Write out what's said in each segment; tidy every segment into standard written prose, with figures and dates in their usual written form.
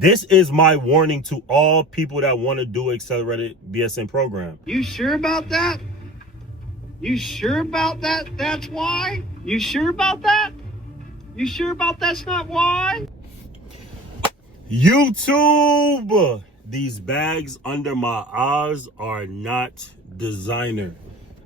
This is my warning to all people that want to do accelerated BSN program. You sure about that? You sure about that? That's why? You sure about that? You sure about that's not why? YouTube! These bags under my eyes are not designer.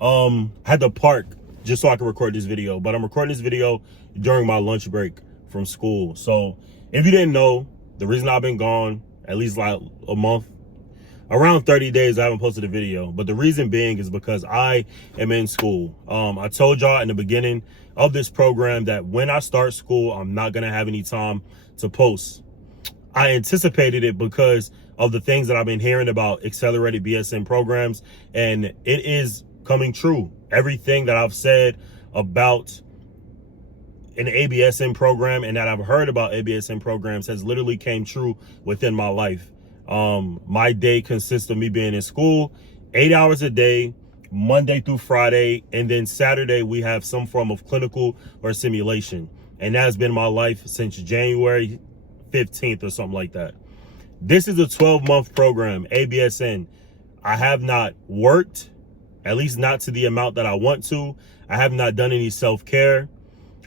Had to park just so I could record this video, but I'm recording this video during my lunch break from school. So if you didn't know, the reason I've been gone at least like a month, around 30 days, I haven't posted a video. But the reason being is because I am in school. I told y'all in the beginning of this program that when I start school, I'm not gonna have any time to post. I anticipated it because of the things that I've been hearing about accelerated BSN programs, and it is coming true. Everything that I've said about an ABSN program and that I've heard about ABSN programs has literally came true within my life. My day consists of me being in school 8 hours a day, Monday through Friday, and then Saturday we have some form of clinical or simulation. And that's been my life since January 15th or something like that. This is a 12-month program, ABSN. I have not worked, at least not to the amount that I want to. I have not done any self-care.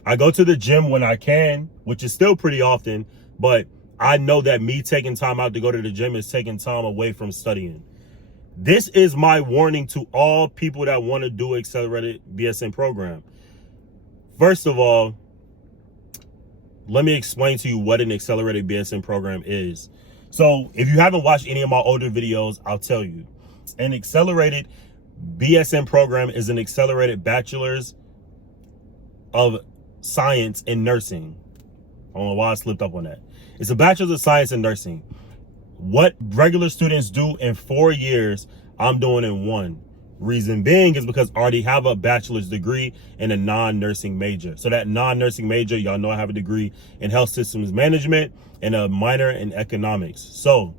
I go to the gym when I can, which is still pretty often, but I know that me taking time out to go to the gym is taking time away from studying. This is my warning to all people that want to do accelerated BSN program. First of all, let me explain to you what an accelerated BSN program is. So if you haven't watched any of my older videos, I'll tell you. An accelerated BSN program is an accelerated bachelor's of science in nursing. I don't know why I slipped up on that. It's a bachelor's of science in nursing. What regular students do in 4 years, I'm doing in 1. Reason being is because I already have a bachelor's degree in a non-nursing major. So that non-nursing major, y'all know I have a degree in health systems management and a minor in economics. So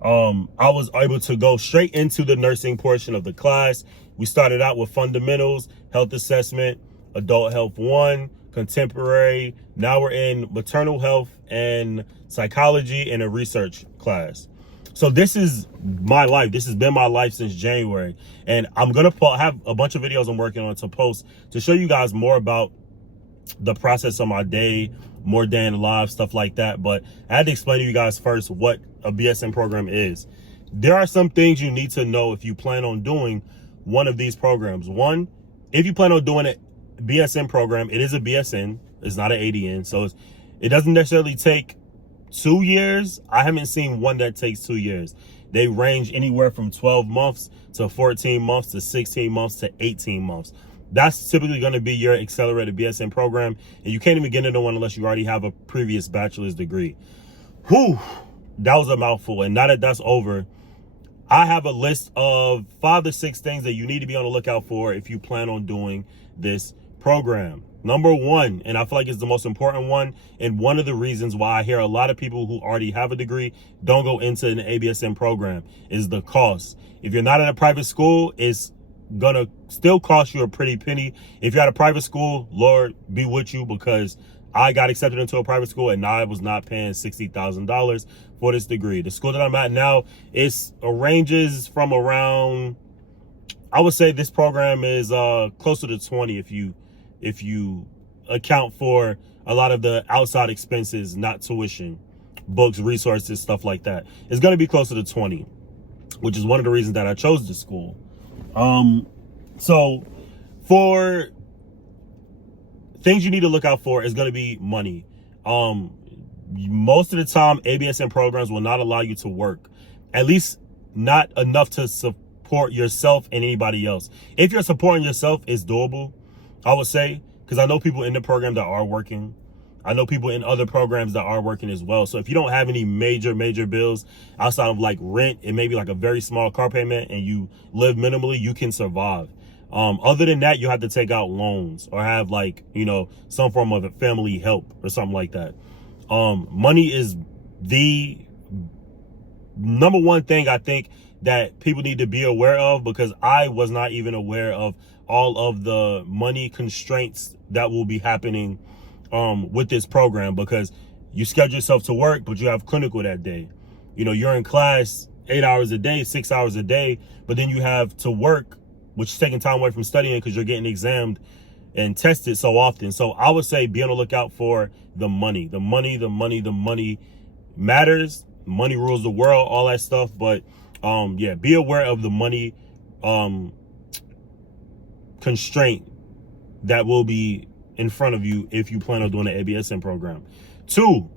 I was able to go straight into the nursing portion of the class. We started out with fundamentals, health assessment, adult health 1, contemporary. Now we're in maternal health and psychology in a research class. So this is my life. This has been my life since January. And I'm going to have a bunch of videos I'm working on to post to show you guys more about the process of my day, more day in the life, stuff like that. But I had to explain to you guys first what a BSN program is. There are some things you need to know if you plan on doing one of these programs. One, if you plan on doing a BSN program, it is a BSN. It's not an ADN. So it doesn't necessarily take 2 years. I haven't seen one that takes 2 years. They range anywhere from 12 months to 14 months to 16 months to 18 months. That's typically going to be your accelerated BSN program. And you can't even get into one unless you already have a previous bachelor's degree. Whew, that was a mouthful. And now that that's over, I have a list of 5 to 6 things that you need to be on the lookout for if you plan on doing this program. Number 1, and I feel like it's the most important one, and one of the reasons why I hear a lot of people who already have a degree don't go into an ABSN program, is the cost. If you're not at a private school, it's gonna still cost you a pretty penny. If you're at a private school, Lord be with you, because I got accepted into a private school and I was not paying $60,000 for this degree. The school that I'm at now, it ranges from around, I would say this program is closer to 20 if you account for a lot of the outside expenses, not tuition, books, resources, stuff like that. It's going to be closer to 20, which is one of the reasons that I chose this school. So for things you need to look out for is going to be money. Most of the time, ABSN programs will not allow you to work, at least not enough to support yourself and anybody else. If you're supporting yourself, it's doable, I would say, because I know people in the program that are working. I know people in other programs that are working as well. So if you don't have any major bills outside of like rent and maybe like a very small car payment and you live minimally, you can survive. Other than that, you have to take out loans or have like, some form of a family help or something like that. Money is the number one thing I think that people need to be aware of, because I was not even aware of all of the money constraints that will be happening with this program, because you schedule yourself to work, but you have clinical that day. You know, you're in class 8 hours a day, 6 hours a day, but then you have to work, which is taking time away from studying because you're getting examined and tested so often. So I would say be on the lookout for the money. The money matters. Money rules the world, all that stuff. But yeah, be aware of the money constraint that will be in front of you if you plan on doing an ABSN program. 2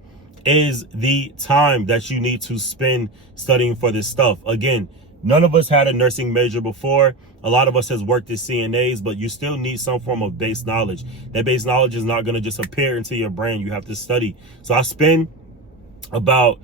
is the time that you need to spend studying for this stuff. Again, none of us had a nursing major before. A lot of us has worked as CNAs, but you still need some form of base knowledge. That base knowledge is not going to just appear into your brain. You have to study. So I spend about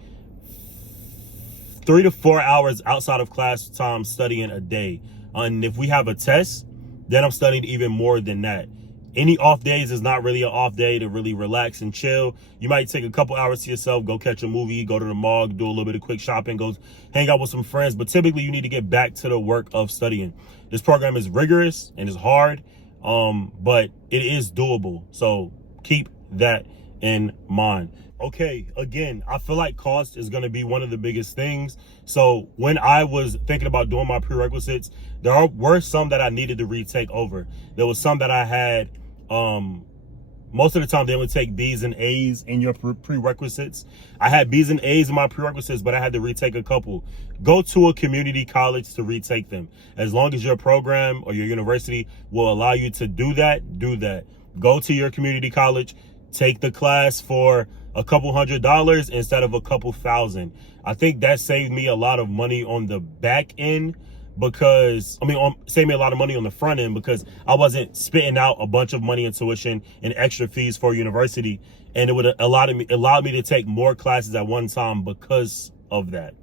3 to 4 hours outside of class time studying a day. And if we have a test, then I'm studying even more than that. Any off days is not really an off day to really relax and chill. You might take a couple hours to yourself, go catch a movie, go to the mall, do a little bit of quick shopping, go hang out with some friends. But typically you need to get back to the work of studying. This program is rigorous and it's hard, but it is doable. So keep that in mind. Okay, again, I feel like cost is going to be one of the biggest things. So when I was thinking about doing my prerequisites, were some that I needed to retake over. There was some that I had, most of the time they only take B's and A's in your prerequisites. I had B's and A's in my prerequisites, but I had to retake a couple. Go to a community college to retake them. As long as your program or your university will allow you to do that, do that. Go to your community college, take the class for a couple $100 instead of a couple thousand. I think that saved me a lot of money on the back end because, saved me a lot of money on the front end because I wasn't spitting out a bunch of money in tuition and extra fees for university. And it would allowed me to take more classes at one time because of that.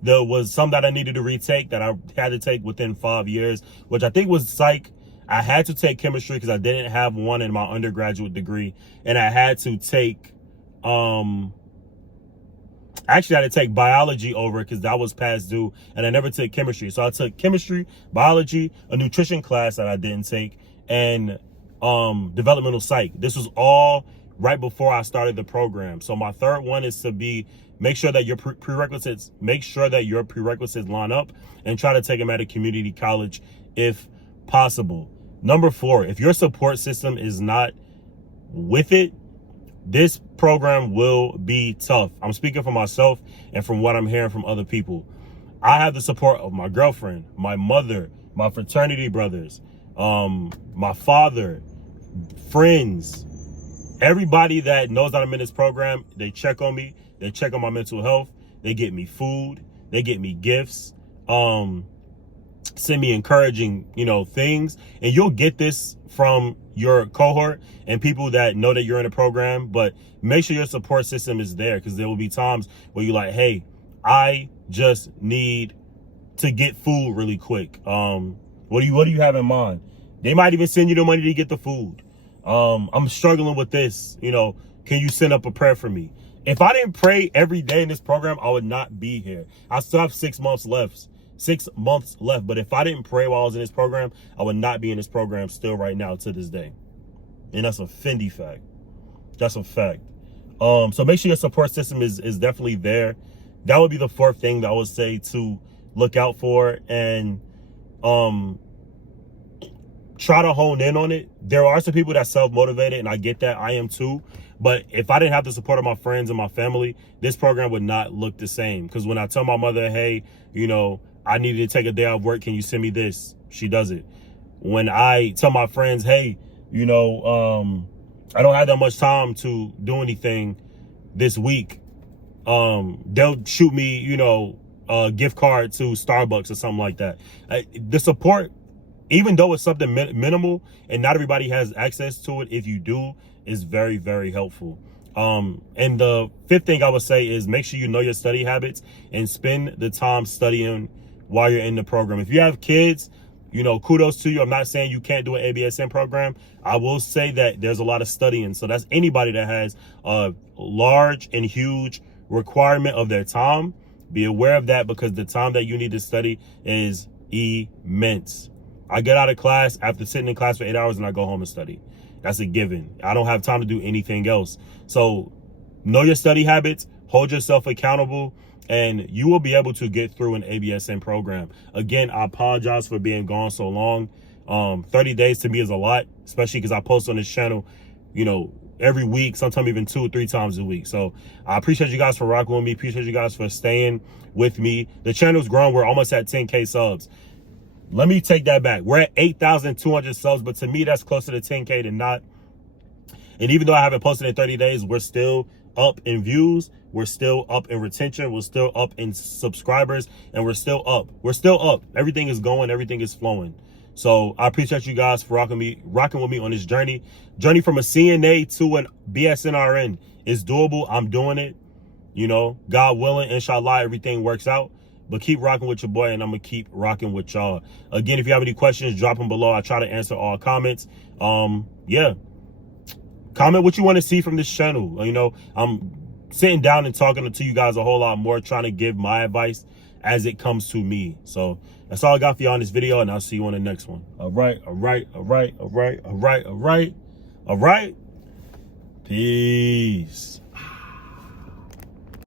There was some that I needed to retake that I had to take within 5 years, which I think was psych. I had to take chemistry because I didn't have one in my undergraduate degree. And I had to take, actually I had to take biology over because that was past due, and I never took chemistry. So I took chemistry, biology, a nutrition class that I didn't take, and developmental psych. This was all right before I started the program. So my third one is to make sure that your prerequisites line up, and try to take them at a community college if possible. Number 4, if your support system is not with it, this program will be tough. I'm speaking for myself and from what I'm hearing from other people. I have the support of my girlfriend, my mother, my fraternity brothers, my father, friends, everybody that knows that I'm in this program. They check on me. They check on my mental health. They get me food. They get me gifts. Send me encouraging, things. And you'll get this from your cohort and people that know that you're in a program, but make sure your support system is there, because there will be times where you're like, hey, I just need to get food really quick. What do you have in mind? They might even send you the money to get the food. I'm struggling with this, can you send up a prayer for me? If I didn't pray every day in this program, I would not be here. I still have 6 months left. 6 months left. But if I didn't pray while I was in this program, I would not be in this program still right now to this day. And that's a Fendi fact. That's a fact. So make sure your support system is definitely there. That would be the 4th thing that I would say to look out for, and try to hone in on it. There are some people that self-motivated, and I get that. I am too. But if I didn't have the support of my friends and my family, this program would not look the same. Because when I tell my mother, hey, I needed to take a day off work, can you send me this? She does it. When I tell my friends, hey, I don't have that much time to do anything this week, they'll shoot me, a gift card to Starbucks or something like that. The support, even though it's something minimal and not everybody has access to it, if you do, is very, very helpful. And the 5th thing I would say is make sure you know your study habits and spend the time studying while you're in the program. If you have kids, kudos to you. I'm not saying you can't do an ABSN program. I will say that there's a lot of studying. So that's anybody that has a large and huge requirement of their time. Be aware of that, because the time that you need to study is immense. I get out of class after sitting in class for 8 hours and I go home and study. That's a given. I don't have time to do anything else. So Know your study habits, hold yourself accountable, and you will be able to get through an ABSN program. Again, I apologize for being gone so long. 30 days to me is a lot, especially because I post on this channel, you know, every week, sometimes even 2 or 3 times a week. So I appreciate you guys for rocking with me. Appreciate you guys for staying with me. The channel's grown. We're almost at 10K subs. Let me take that back. We're at 8,200 subs, but to me, that's closer to 10K than not. And even though I haven't posted in 30 days, we're still up in views. We're still up in retention. We're still up in subscribers, and we're still up. We're still up. Everything is going. Everything is flowing. So I appreciate you guys for rocking with me on this journey. Journey from a CNA to an BSN RN is doable. I'm doing it. You know, God willing, inshallah, everything works out. But keep rocking with your boy, and I'm going to keep rocking with y'all. Again, if you have any questions, drop them below. I try to answer all comments. Yeah. Comment what you want to see from this channel. You know, I'm sitting down and talking to you guys a whole lot more, trying to give my advice as it comes to me. So that's all I got for y'all in this video, and I'll see you on the next one. All right. Peace.